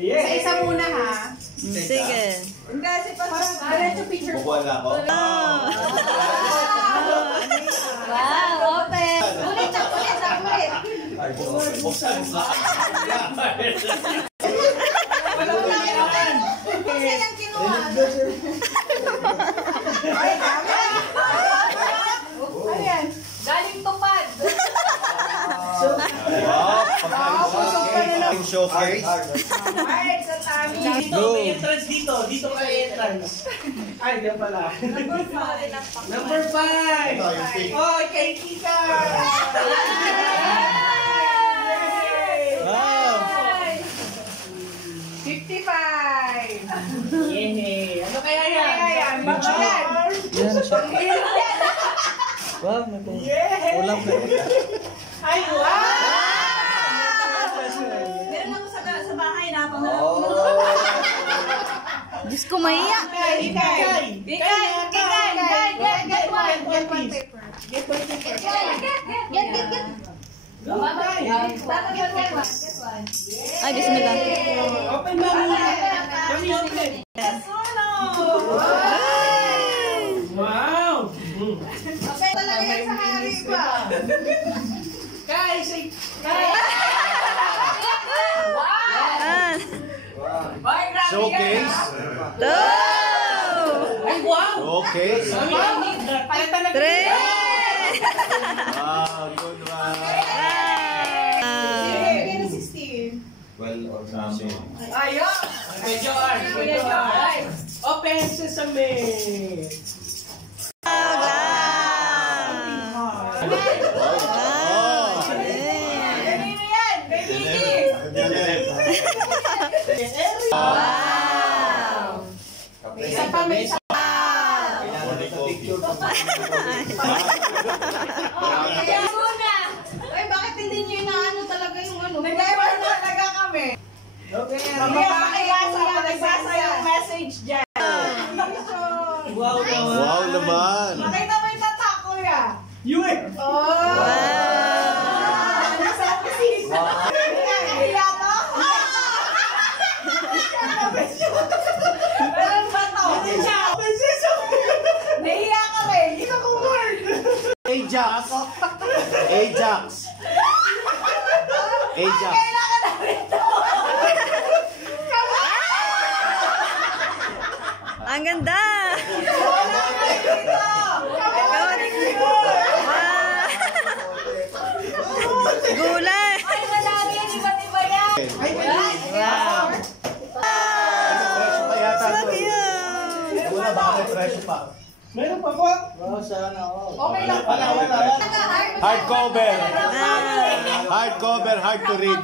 Isa muna ha. Sige. Hindi, kasi parang diretso picture. Wala ko. Wow, open. Ulit. Buksan mo. Kasi yung kinuha. Ay, dami. Ano yan? Galing tupad. Wow, showcase. Ay, sa tami. Dito, may entrance dito. Dito ka entrance. Ay, yan pala. Number 5. Oh, kay Kika. Wow. 55. Yehey. Ano kaya yan? Ayan, baka yan. Yan siya. Wow, may pong ulam na. Ay, wow! Meron ako sa bahay na ako. Diyos ko, maiyak. Bigay. Get one paper. Get. Ay, bismillah. Open mo muna. Kami open. Wow! Okay, talaga yan sa hari ba? Guys, Ah. Showcase. ay, wow! Showcase. Palitan na. 3. Wow, good one. Bigay na 16. Well, or something. Ayaw! Medyo art. Open sesame. Kanino yan? Baby! Wow. Isa pa may isa. Kaya muna! Ay, bakit hindi nyo inaano talaga yung ano? Nag-iwan na talaga kami. Nagbasa yung message dyan. Wow naman. Wow naman. Makita mo yung tatak ko ya. You eh. Oh! Nasa office. Kaya to? Meron ba to? Nahiya kami. Hindi ka kumord. Ajax. Ajax. Ajax. Kailangan namin to. Ang ganda. Wala kayo dito. Gulay. Ay, madami yan. Iba-iba yan. Wow. Presyo pa yata So to. cute. Wala ba may presyo pa? Meron pa po. Okay lang pala. Hardcover. Hardcover, hard to read.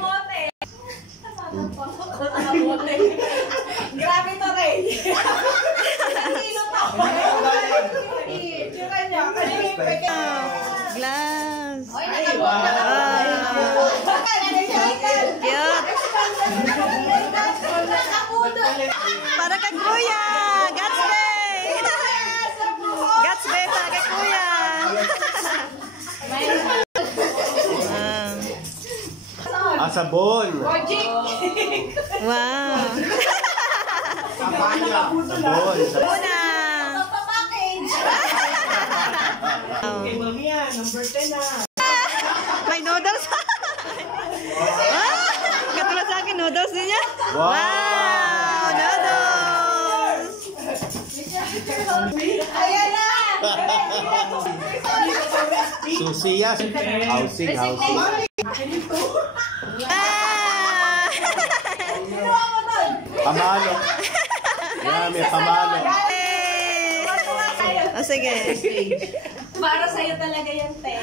Grabe to, Ray. Sino to? Yung kanya. Glass. Ay, Para kay Kuya. Gatsby. Gatsby para kay Kuya. Asabol. Wow. Asabol. Una. Okay, mami yan. Number 10 na. May noodles. Katulad sa akin, noodles din niya. Wow. Noodles. Ayan na! Susiya. Housing. Pamalo. Yan, may pamalo. O sige. Para sa'yo talaga yan, te.